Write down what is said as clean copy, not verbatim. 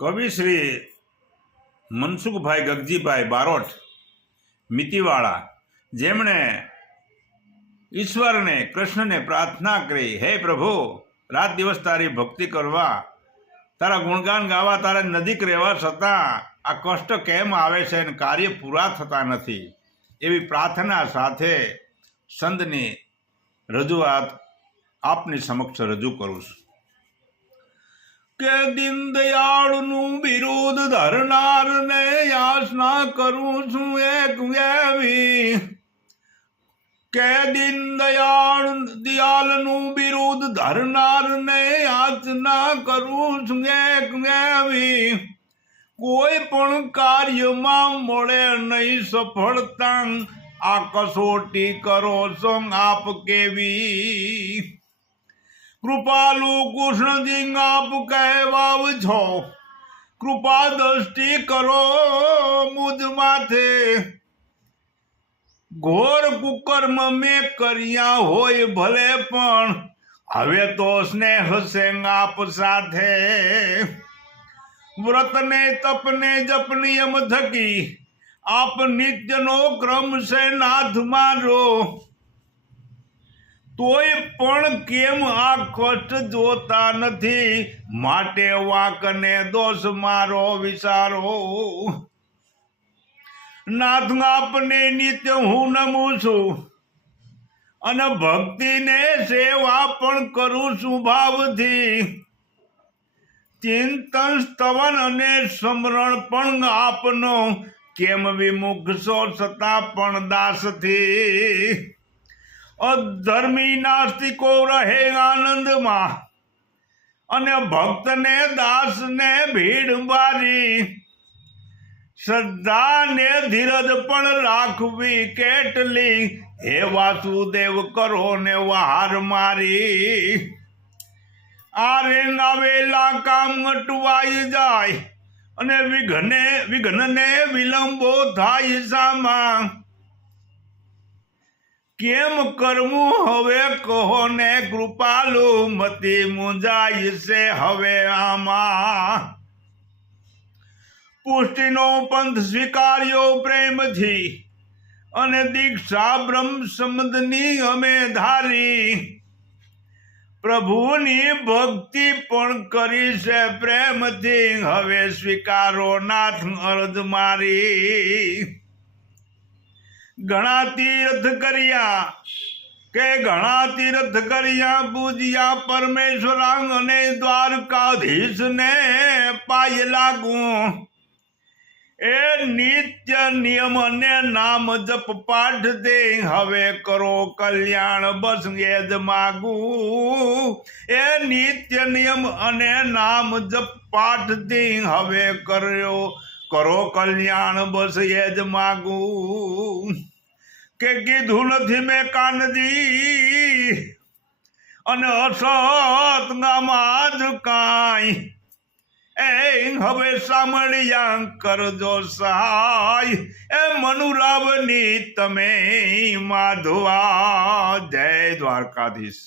કવિ શ્રી મનસુખભાઈ ગગજીભાઈ બારોટ મિતિવાળા, જેમણે ઈશ્વરને કૃષ્ણને પ્રાર્થના કરી, હે પ્રભુ, રાત દિવસ તારી ભક્તિ કરવા, તારા ગુણગાન ગાવા, તારા નજીક રહેવા છતાં આ કષ્ટ કેમ આવે છે અને કાર્ય પૂરા થતા નથી, એવી પ્રાર્થના સાથે સંતની રજૂઆત આપની સમક્ષ રજૂ કરું છું કે દીનદયાળનું બિરુદ ધરનારને યાચના કરું છું એક એવી, કે દીનદયાળનું બિરુદ ધરનારને યાચના કરું છું એક એવી, કોઈ પણ કાર્યમાં મળે નહીં સફળતા, આ કસોટી કરો છો આપ કેવી, કૃપાલુ કૃષ્ણજી આપ કહેવાવ છો, કૃપા દ્રષ્ટિ કરો મુજ માથે, ઘોર કુકર્મ મેં કર્યા હોય ભલે પણ હવે તો સ્નેહ છે આપ સાથે, વ્રતને તપને જપ નિયમ થકી આપ નિત્યનો ક્રમ છે નાથ મારો, તોય પણ કેમ આ કષ્ટ જોતા નથી, માટે વાંકને દોષ મારો વિચારો, નાથ આપને નિત્ય હું નમું છું અને ભક્તિને સેવા પણ કરું છું ભાવથી, ચિંતન સ્તવન અને સ્મરણ પણ આપનો, કેમ વિમુખ છો છતાં પણ દાસથી, અધર્મી નાસ્તિકો રહે આનંદમાં અને ભક્તને દાસને ભીડ બારી, શ્રદ્ધા ને ધીરજ પણ રાખવી કેટલી, હે વાસુદેવ કરો ને વહાર મારી, આ રેંગ આવેલા કામ અટવાઈ જાય અને વિઘ્નને વિલંબો થાય સામા, કેમ કરવું હવે કહો ને કૃપાલુ, મતિ મુંજાય છે હવે આમાં, પુષ્ટિનો પંથ સ્વીકાર્યો પ્રેમથી અને દીક્ષા બ્રહ્મ સંબંધની અમે ધારી, પ્રભુની ભક્તિ પણ કરી છે પ્રેમથી, હવે સ્વીકારો નાથ અરજ મારી, ઘણા તીર્થ કર્યા પૂજ્યા પરમેશ્વરાંગ અને દ્વારકાધીશ ને પાય લાગું, એ નિત્ય નિયમ અને નામ જપ પાઠ દે, હવે કરો કલ્યાણ બસ એ જ માગું, એ નિત્ય નિયમ અને નામ જપ પાઠ દે, હવે કરો કલ્યાણ બસ એ જ માગું, કે કીધું નથી મેં કાનજી અને અસત ગામાં જ કાંઈ, એ હવે સાંભળ્યા કરજો સહાય, એ મનુરાવની તમે માધવા, જય દ્વારકાધીશ।